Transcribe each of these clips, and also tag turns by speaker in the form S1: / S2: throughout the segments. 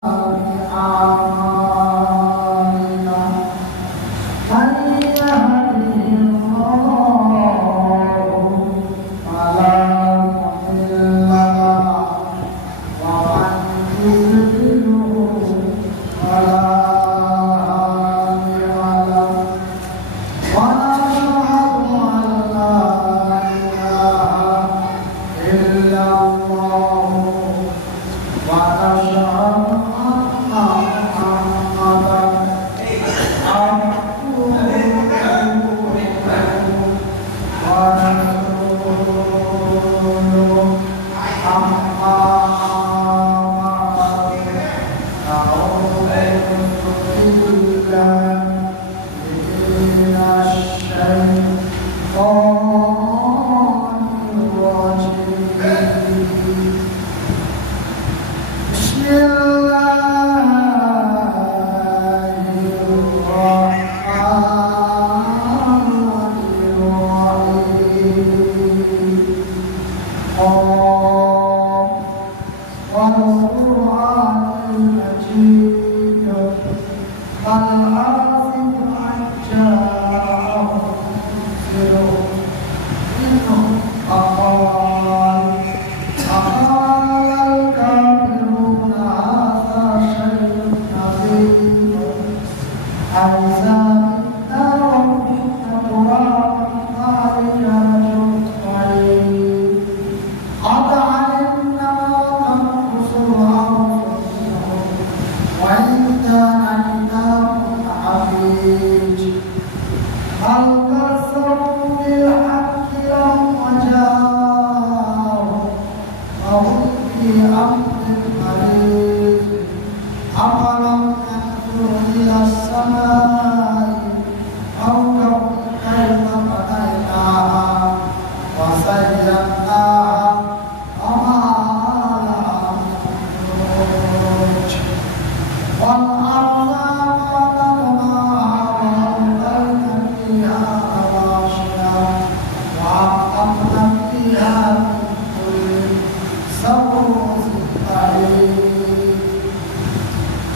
S1: 啊。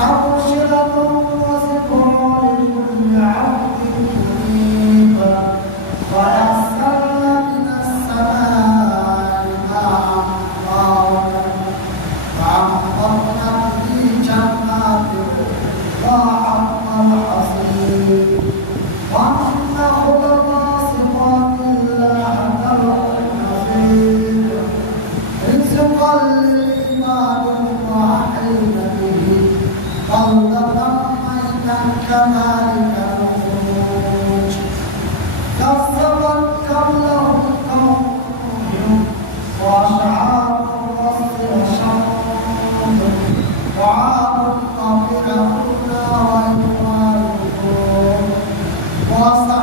S1: ঠাকুর nossa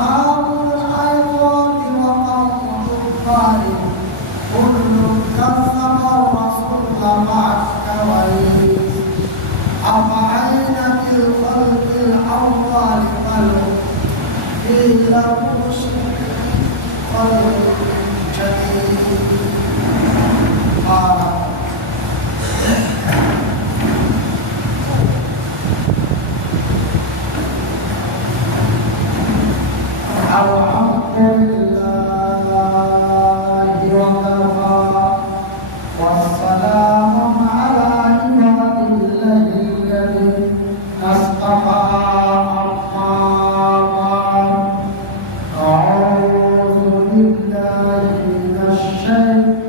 S1: 嗯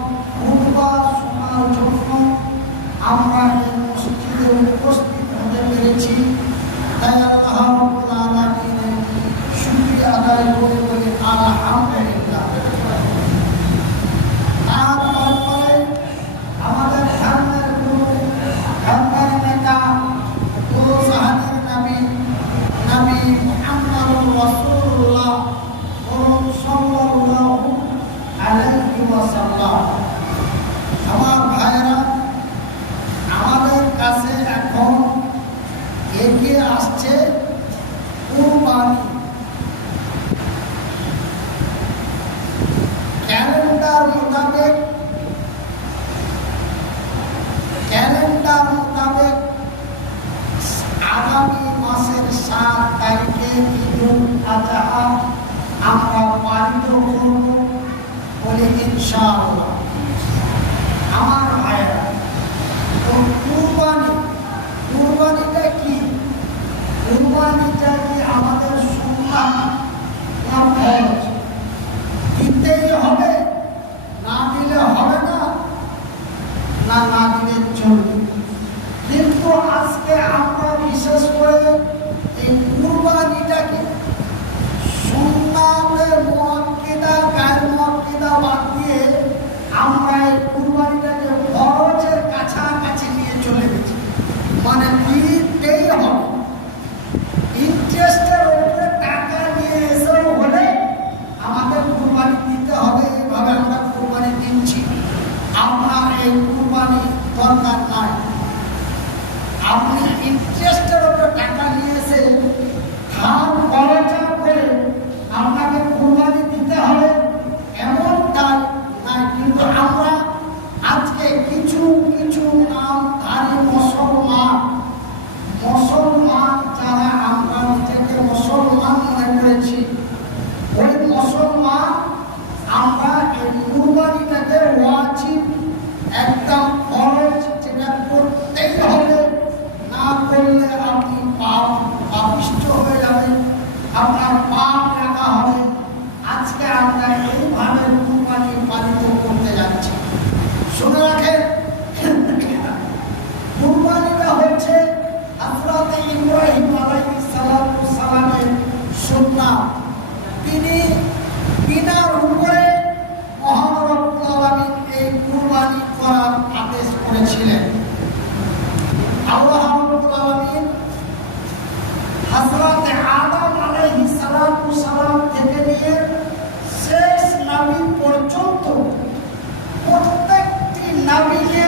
S1: into, into Hasrat আদম আলাইহি সালাতু সালাম থেকে নিয়ে শেষ নবী পর্যন্ত প্রত্যেকটি নবীকে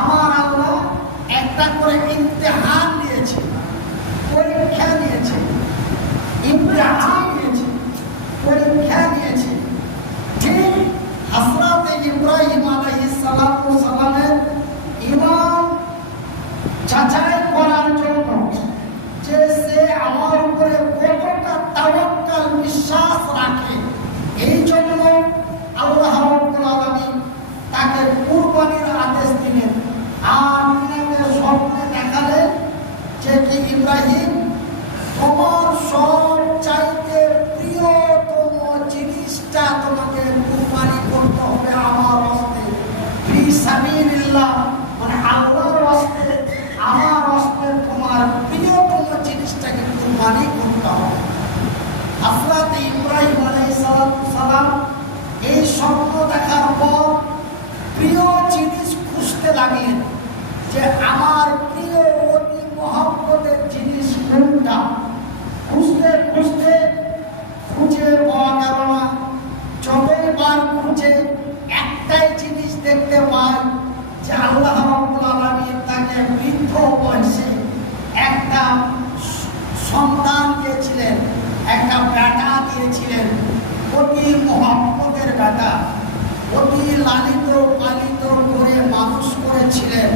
S1: আমার আল্লাহ একটা করে ইমতিহান নিয়েছে পরীক্ষা নিয়েছে ইমতিহান নিয়েছে পরীক্ষা নিয়েছে ঠিক হাসরাত ইব্রাহিম আলাইহি সালাতু সালামের ইমাম, চাচা আদেশ দিলেন আর স্বপ্নে দেখালেন যে কি ইব্রাহিম তোমার সব চাইতে প্রিয়তম জিনিসটা তোমাকে কুরবানি করতে হবে আমার হস্তে। ফি প্রপঞ্চী একটা সন্তান দিয়েছিলেন, একটা বেটা দিয়েছিলেন। অতি মহাপ্পদের বেটা, অতি লালিত, পালিত করে মানুষ করেছিলেন।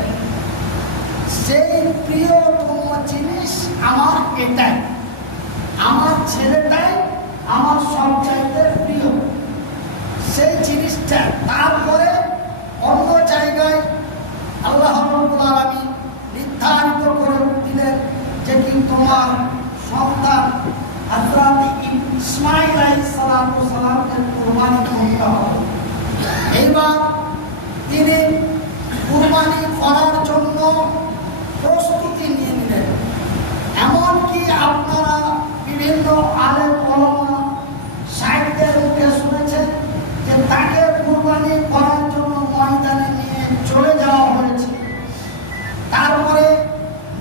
S1: সেই প্রিয়তম জিনিস আমার এটাই। আমার ছেলেটাই আমার সবচাইতে প্রিয়। সেই জিনিসটা, তারপরে ইসমাঈল আলাইহিস সালাতু সালামকে কুরবানি করতে হবে এইবার তিনি কুরবানি করার জন্য প্রস্তুতি নিয়ে নিলেন। এমনকি আপনারা বিভিন্ন আলেম ওলামা সাহিত্যের মুখে শুনেছেন যে তাকে কুরবানি করার জন্য ময়দানে নিয়ে চলে যাওয়া হয়েছে। তারপরে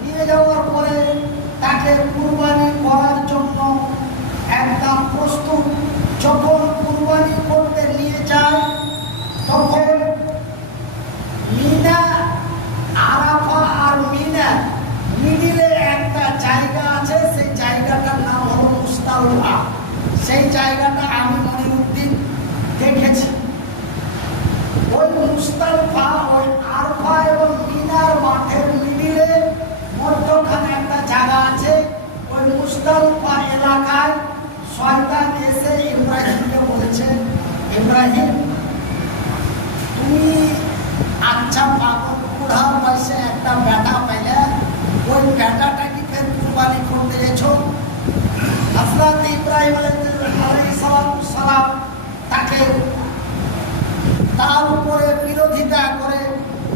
S1: নিয়ে যাওয়ার পরে তাকে কুরবানি প্রস্তুত। যখন কুরবানি করতে নিয়ে যায় তখন মিনা, আরাফা আর মিনা মিডিলে একটা জায়গা আছে, সেই জায়গাটার নাম হলো মুস্তালফা। সেই জায়গাটা আমি মনিরুদ্দিন দেখেছি। ওই মুস্তালফা, ওই আরফা এবং মিনার মাঠের মিডিলে মধ্যখানে একটা জায়গা আছে। ওই মুস্তালফা এলাকায় শয়তান এসে ইব্রাহিমকে বলছে, ইব্রাহিম, তুমি আচ্ছা পাগল বুড়া বয়সে একটা বেটা পাইলে ওই বেটাটাকে ফের কুরবানি করতে গেছো হযরত ইব্রাহিম আলাইহিস সালাম তাকে তার উপরে বিরোধিতা করে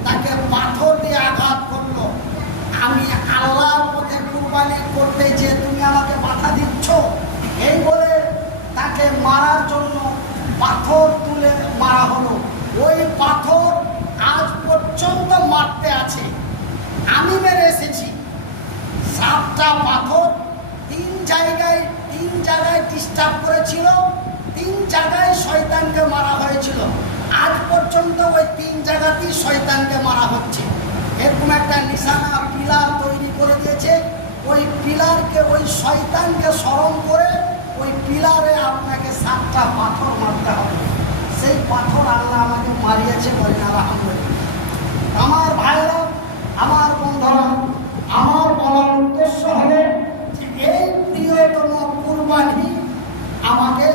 S1: তাকে পাথর দিয়ে আঘাত করল আমি আল্লাহর পথে কুরবানি করতে যে তুমি আমাকে মাথা দিচ্ছ এই বলে তাকে মারার জন্য পাথর তুলে মারা হলো। ওই পাথর আজ পর্যন্ত মারতে আছে। আমি মেরে এসেছি। সাতটা পাথর তিন জায়গায় তিন জায়গায় ডিস্টার্ব করেছিল। তিন জায়গায় শয়তানকে মারা হয়েছিল। আজ পর্যন্ত ওই তিন জায়গাতেই শয়তানকে মারা হচ্ছে। এরকম একটা নিশানা পিলার তৈরি করে দিয়েছে। ওই পিলারকে, ওই শয়তানকে স্মরণ করে ওই পিলারে আপনাকে সাতটা পাথর মারতে হবে। সেই পাথর আল্লাহ আমাকে মারিয়েছে বলেন আলহামদুলিল্লাহ আমার ভাইরা আমার বন্ধুরা আমার বলার উদ্দেশ্য হলো যে এই প্রিয়তম কুরবানি আমাকে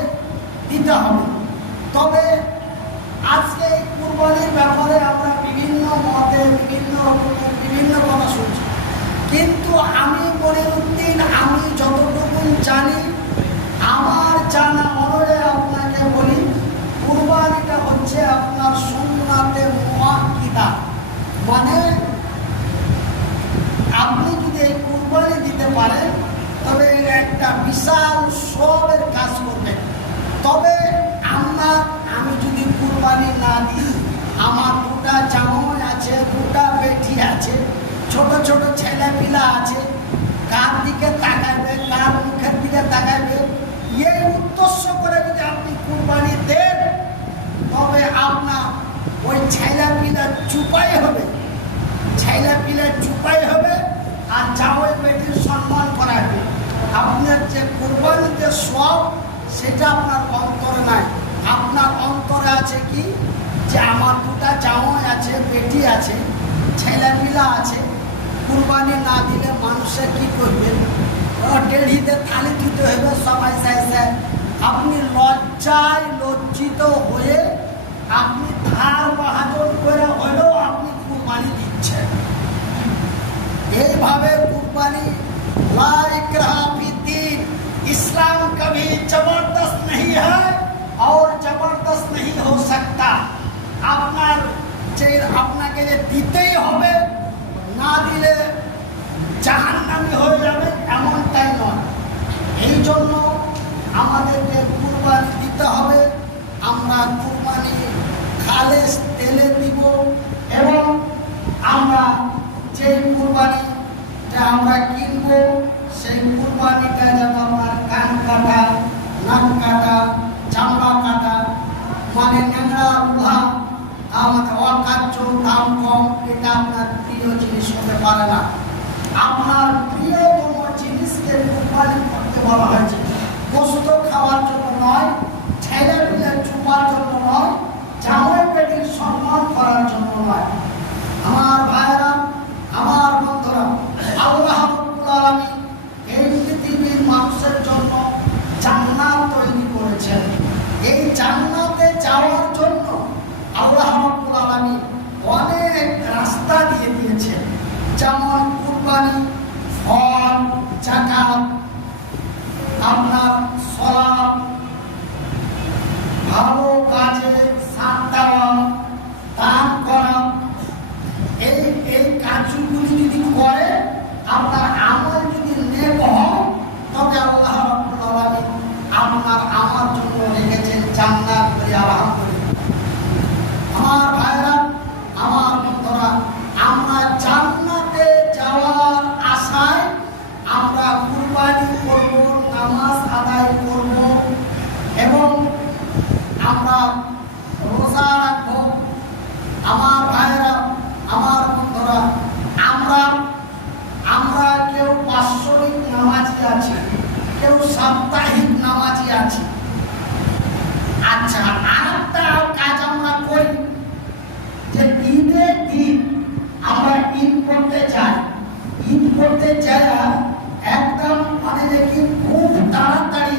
S1: দিতে হবে তবে আজকে এই কুরবানির ব্যাপারে আমরা বিভিন্ন মতে বিভিন্ন রকমের বিভিন্ন কথা শুনছি কিন্তু আমি মনিরুদ্দিন আমি যতটুকু জানি আমার জানা অনুযায়ী আপনাকে বলি কুরবানিটা হচ্ছে আপনার সোমনাথে মহাকিদা মানে আপনি যদি এই কুরবানি দিতে পারেন, তবে একটা বিশাল সবের কাজ করবেন। তবে আমার আমি যদি কুরবানি না দিই, আমার দুটা জামাই আছে, দুটা বেটি আছে, ছোট ছোট ছেলে পিলা আছে, কার দিকে তাকাইবে, কার মুখের দিকে তাকাইবে, এই উদ্দেশ্য করে যদি আপনি তবে আপনার ওই ছেলে পিলা চুপাই হবে। ছেলে পিলে চুপাই হবে আর জামাই বেটির সম্মান করা হবে। আপনার যে কোরবানির যে সব সেটা আপনার অন্তরে নাই। আপনার অন্তরে আছে কি? যে আমার দুটা জামাই আছে, বেটি আছে ছেলেপিলা আছে। কুরবানি না দিলে মানুষে কি করবে? ডেড়িতে থালি দিতে হবে সবাই চাইছে আপনি লজ্জায় লজ্জিত হয়ে আপনি ধার বাহাদুর করে হলেও আপনি কুরবানি দিচ্ছেন এইভাবে কুরবানি লা इकराह फी दीन इस्लाम कभी जबरदस्त नहीं है और जबरदस्त नहीं हो सकता আপনার যে আপনাকে যে দিতেই হবে না দিলে জাহান্নামি হয়ে যাবে এমনটাই নয় এই জন্য আমাদেরকে কুরবানি দিতে হবে আমরা খালেস তেলে দিব এবং আমরা যে কুরবানিটা আমরা কিনবো, সেই কুরবানিটা যেন আমার কান কাটা, নাক কাটা, চামড়া কাটা মানে ন্যাংরা লোহা আমাদের অকার্য দাম কম, এটা আপনার প্রিয় জিনিস হতে পারে না। আপনার প্রিয়তম জিনিসকে কুরবানি করতে বলা হয়েছে। গোস্ত খাওয়ার জন্য নয় ছেলে পিলে চুপার জন্য নয় জামাই পেটির সম্মান করার জন্য নয় আমার ভাইরা আমার বন্ধু সাপ্তাহিক নামাজি আছি আচ্ছা আর একটা কাজ আমরা করি যে ঈদের দিন আমরা ঈদ করতে যাই ঈদ করতে যাই একদম মানে দেখি খুব তাড়াতাড়ি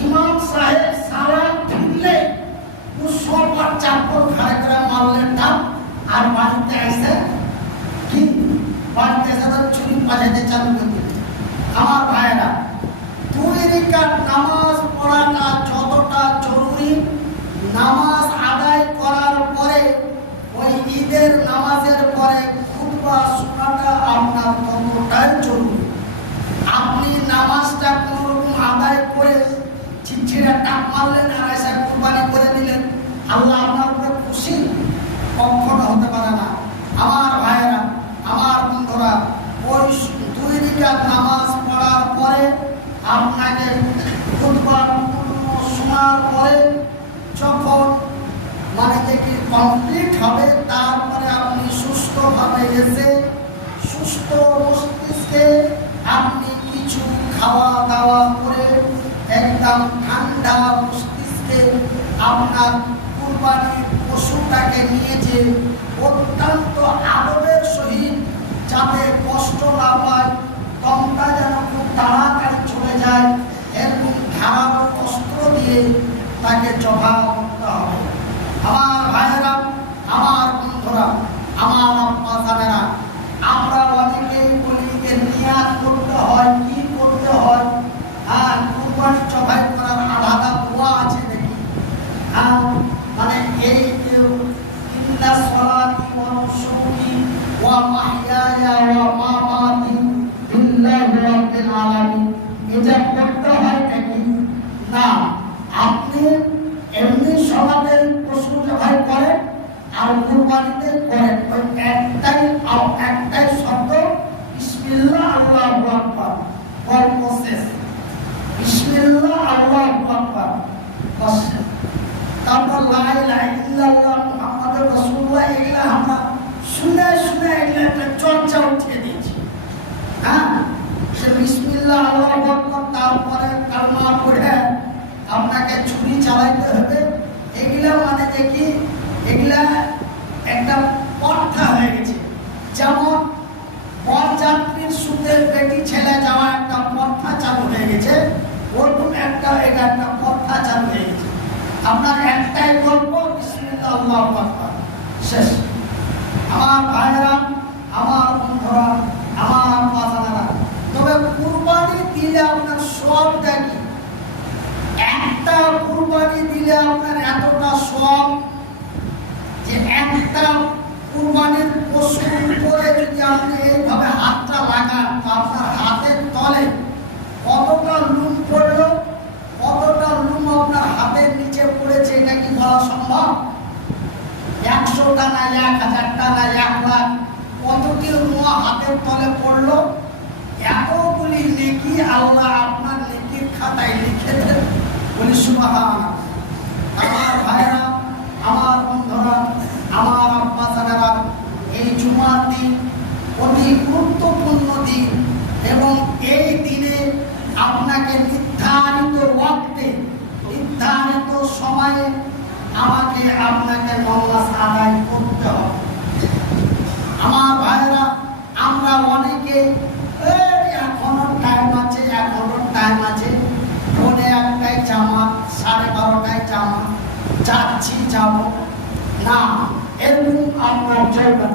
S1: ইমাম সাহেব সালাম ফিরলে সবার চাপড় ঘাড়ে করে মারলেন না আর বাড়িতে এসে কি বাড়িতে এসে তো চুরি বাজাইতে চালু করে দিলেন। আমার ভাইয়েরা দুই রিকাত নামাজ পড়াটা যতটা জরুরি নামাজ আদায় করার পরে ওই ঈদের নামাজের পরে খুতবা আপনার ততটাই জরুরি। আপনি নামাজটা কোনো রকম আদায় করে চিঠিরা টাক মারলেন আর এসে কুরবানি করে দিলেন, আল্লাহ আপনার উপরে খুশি কখনো হতে পারে না। আমার ভাইয়েরা, আমার বন্ধুরা, ওই দুই রিকাত নামাজ পড়ার পরে আপনাকে খুতবা শোনার পরে যখন মানে কি কমপ্লিট হবে, তারপরে আপনি সুস্থভাবে এসে সুস্থ মস্তিষ্কে আপনি কিছু খাওয়া দাওয়া করে একদম ঠান্ডা মস্তিষ্কে আপনার কুরবানির পশুটাকে নিয়ে যে অত্যন্ত আদবের সহিত যাতে কষ্ট না পায়, দমটা যেন খুব তাড়াতাড়ি চলে যায়, এরকম ধারালো অস্ত্র দিয়ে তাকে জবাব করতে হবে আমার ভাইয়েরা আমার বন্ধুরা আমার আম্মা জানেরা আমরা অনেকেই বলি যে নিয়াত করতে হয় কি করতে হয় আর কুরবানি জবাই করার আলাদা দোয়া আছে দেখি হ্যাঁ মানে এই যে ইন্না সলাতি ওয়া নুসুকি ওয়া মাহইয়ায়া ওয়া মামাতি লিল্লাহি রাব্বিল আলামিন এটা করতে হয় নাকি না আপনি এমনি সলাতে পশু জবাই করেন আর কুরবানিতে করেন ওই একটাই আও একটাই শব্দ বিসমিল্লাহ আল্লাহু আকবার কল প্রসেস বিসমিল্লাহ আল্লাহু আকবার বাস তারপর লা ইলাহা ইল্লাল্লাহ মুহাম্মাদুর রাসূলুল্লাহ এগুলা আমরা শুনে শুনে এগুলা একটা চর্চা উঠিয়ে দিয়েছি হ্যাঁ সে বিসমিল্লাহ আল্লাহু আকবার তারপরে কালমা পড়ে আপনাকে ছুরি চালাইতে হবে এগুলা মানে যে কি এগুলা একটা পন্থা হয়ে গেছে। যেমন বরযাত্রীর সুদের বেটি ছেলে যাওয়া একটা পন্থা চালু হয়ে গেছে ওরকম একটা, এটা একটা পন্থা চালু হয়ে গেছে। আপনার একটাই গল্প শেষ। আমার ভাইয়েরা, আমার বন্ধুরা, আমার মাতারা তবে কুরবানি দিলে আপনার সবটা কি? একটা কুরবানি দিলে আপনার এতটা সব একটা কুরবানির পশুর উপরে যদি আপনি এইভাবে হাতটা লাগান, আপনার হাতের তলে কতটা লুম পড়ল, কতটা লুম আপনার হাতের নিচে পড়েছে, এটা কি বলা সম্ভব? একশোটা না এক হাজারটা না এক লাখ। কতটি রুয়া হাতের তলে পড়ল? এতগুলি নেকি আল্লাহ আপনার নেকির খাতায় লিখে দেন। বলি সুবাহান আমার ভাইরা, আমার বন্ধুরা আমার আব্বা জানেরা এই জুমার দিন অতি গুরুত্বপূর্ণ দিন এবং এই দিনে আপনাকে নির্ধারিত ওয়াক্তে, নির্ধারিত সময়ে আমাকে আপনাকে নমাজ আদায় করতে হবে। আমার ভাইরা আমরা অনেকে এখনও টাইম আছে, এখনও টাইম আছে ফোনে একটাই জামা সাড়ে বারোটায় জামা যাচ্ছি যাব। না, এরকম আপনার চলবে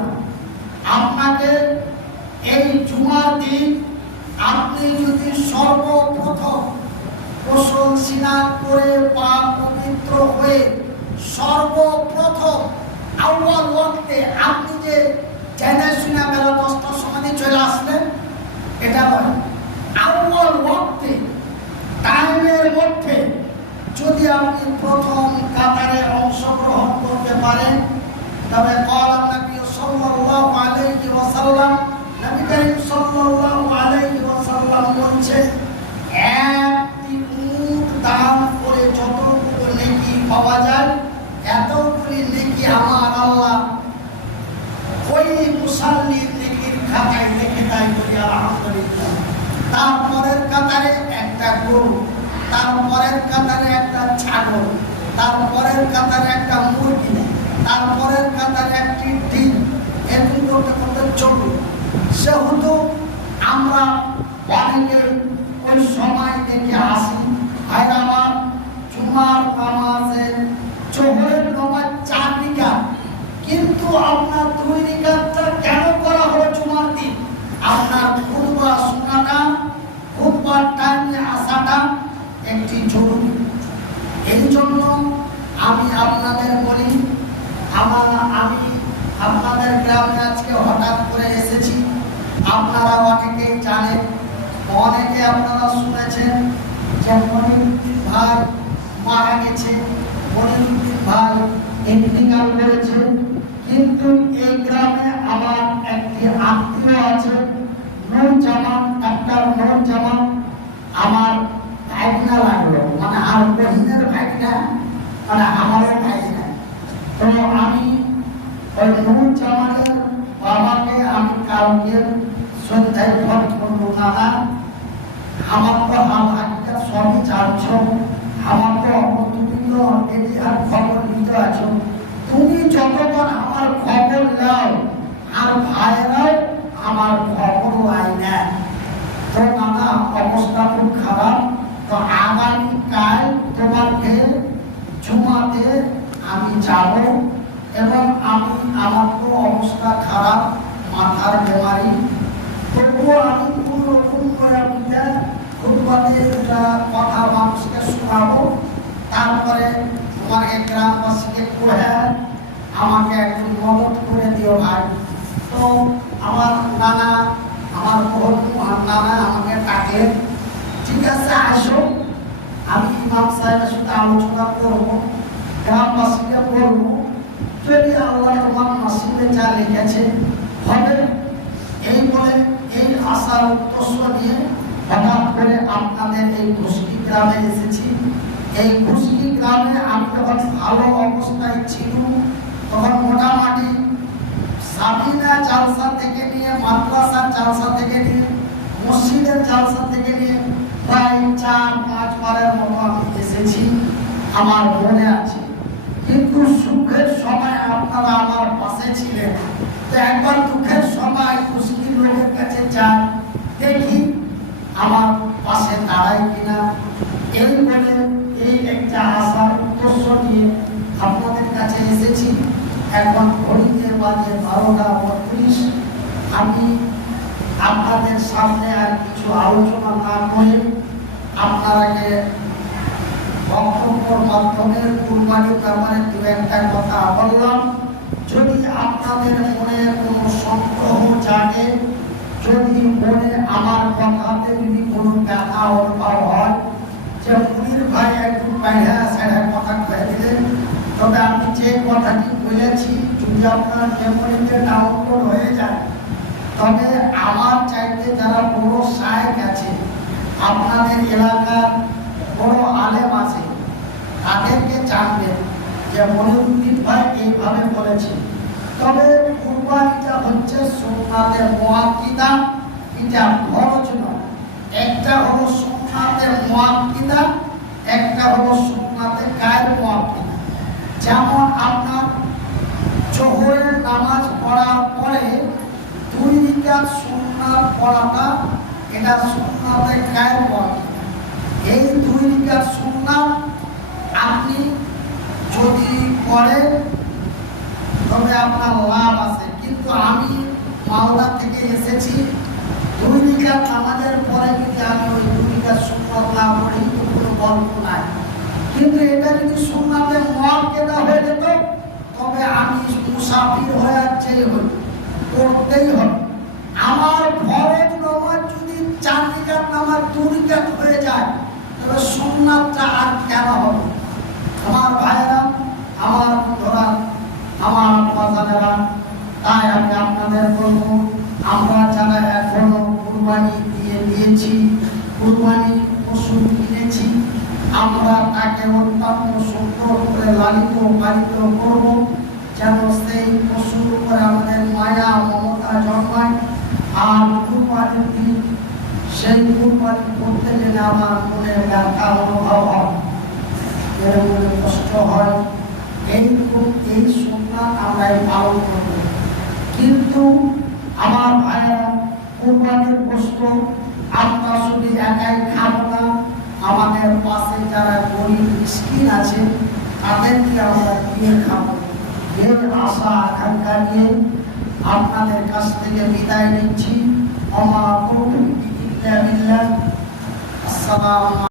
S1: কাতারে একটা গরু তারপরের কাতারে একটা ছাগল তারপরের কাতারে একটা মুরগি তারপরের কাতারে একটি ডিম এরকম করতে করতে চলবে। সেহেতু আমরা অনেকে ওই সময় দেখে আসি, ভাইরা আমার, জুমার নামাজের জোহরের নামাজ চার কিন্তু আপনার দুই রিকাতটা কেন করা হলো জুমার দিন আপনার খুতবা শোনাটা খুতবার টাইমে আসাটা একটি জরুরি এই জন্য আমি আপনাদের বলি, আমার আমি আপনাদের গ্রামে আজকে হঠাৎ করে এসেছি। আপনারা অনেকেই জানেন, অনেকে আপনারা শুনেছেন যে মনিরুদ্দিন ভাই মারা গেছে। মনিরুদ্দিন ভাই ইন্তিকাল করেছে। কিন্তু এই গ্রামে আমার একটি আত্মীয় আছে নূর জামান ডাক্তার নূর জামান আমার ভাইগনা লাগল মানে আর বহিনের ভাইগনা মানে আমারও ভাইগনা তো আমি ওই নূর জামানের বাবাকে আমি কালকে সন্ধ্যায় ফোন করব দাদা আমার তো হাকিকা সবই জানছো আমার তো অমৃতবৃন্দ এটি আর খবর নিতে আছো তুমি যতক্ষণ আমার খবর নাও আর ভাইয়েরাও আমার খবর লাই না তো দাদা অবস্থা খুব খারাপ। তো আগামীকাল তোমাকে জুমাতে আমি যাব এবং আমি আমার তো অবস্থা খারাপ, মাথার বেমারি। তবুও আমি কোন রকম ফুটবলের কথা মানুষকে শোনাবো। তারপরে তোমাকে গ্রামবাসীকে পড়ে আমাকে একটু মদত করে দিও ভাই। তো আমার নানা, আমার বহু নানা আমাকে ডাকলেন। ঠিক আছে আসো। আমি ইমাম সাহেবের সাথে আলোচনা করব গ্রামবাসীকে বলব যদি আল্লাহ তোমার নসিবে যা লিখেছে হবে, এই বলে এই আশার উদ্দেশ্য নিয়ে হঠাৎ করে আপনাদের এই ঘুষকি গ্রামে এসেছি। এই ঘুষকি গ্রামে আমি যখন ভালো অবস্থায় ছিল, তখন মোটামুটি সাবিনা জালসা থেকে নিয়ে, মাদ্রাসার জালসা থেকে নিয়ে, মসজিদের জালসা থেকে নিয়ে প্রায় চার পাঁচ বারের মতো আমি এসেছি, আমার মনে আছে। কিন্তু সুখের সময় আপনারা আমার পাশে ছিলেন। তো একবার দুঃখের সময় মুসলিম লোকের কাছে যান, দেখি আমার পাশে দাঁড়ায় কিনা। এই বলে এই একটা আশার উদ্দেশ্য নিয়ে আপনাদের কাছে এসেছি। এখন ঘড়িতে বাজে বারোটা বত্রিশ। আমি আপনাদের সামনে আর কিছু আলোচনা না করে আপনারাকে বক্তব্যর মাধ্যমে কুরবানির ব্যাপারে দু একটা কথা বললাম। যদি আপনাদের মনে কোনো সংগ্রহ জাগে, যদি মনে আমার কথাতে যদি কোনো ব্যথা অনুভব হয়, যে মুনির ভাই একটু বাইরে সেটা কথা কয়ে দিলেন। তবে আমি যে কথাটি বলেছি, যদি আপনার মেমোরিতে ডাউনলোড হয়ে যায়, তবে আমার চাইতে যারা বড় সাহেব আছে আপনাদের এলাকার বড় আলেম আছে, তাদেরকে জানবেন যে মনিরুদ্দিন ভাই এইভাবে বলেছে। তবে কুরবানিটা হচ্ছে সোমনাথের মোয়াক্কিদা, এটা খরচ নয়। একটা হলো সোমনাথের মোয়াক্কিদা, একটা হলো সোমনাথের গায়ের মোয়াক্কিদা। যেমন আপনার জোহরের নামাজ পড়ার পরে দুই রিকাত সুন্নাত পড়াটা এটা সুন্নাতের গায়ের মোয়াক্কিদা এই দুই রিকাত সুন্নাত আপনি যদি করেন তবে আপনার লাভ আছে। কিন্তু আমি মালদা থেকে এসেছি, দুই রিকাত নামাজের পরে যদি আমি ওই দুই রিকাত সুন্নাত না পড়ি কোনো গল্প নাই। কিন্তু এটা যদি সুন্নাতে মল কেনা হয়ে যেত, তবে আমি মুসাফির হয়ে যাচ্ছেই হই করতেই হবে আমার ফরজ নামাজ চার রিকাত নামাজ দু রিকাত হয়ে যায়, তবে সুন্নাতটা আর কেন হবে? আমার ভাইয়েরা, আমার বন্ধুরা, আমার বাজানেরা তাই আমি আপনাদের বলব, আমরা যারা এখনও কুরবানি দিয়ে দিয়েছি, কুরবানি পশু কিনেছি, আমরা তাকে অত্যন্ত সুন্দর করে লালিত পালিত করব, যেন সেই পশুর উপরে আমাদের মায়া মমতা জন্মায়। আর কুরবানির দিন সেই কুরবানি করতে গেলে আমার মনে ব্যথা, অনুভব হয়, এর মনে কষ্ট হয় এইরকম এই সুন্নাত আমরাই পালন করব। কিন্তু আমার ভাইয়েরা কুরবানির গোস্ত আমরা শুধু একাই খাব না, আমাদের পাশে যারা গরিব মিসকিন আছে, তাদেরকে আমরা দিয়ে খাব। এর আশা, আকাঙ্ক্ষা নিয়ে আপনাদের কাছ থেকে বিদায় নিচ্ছি। আমার illa billah. Assalamu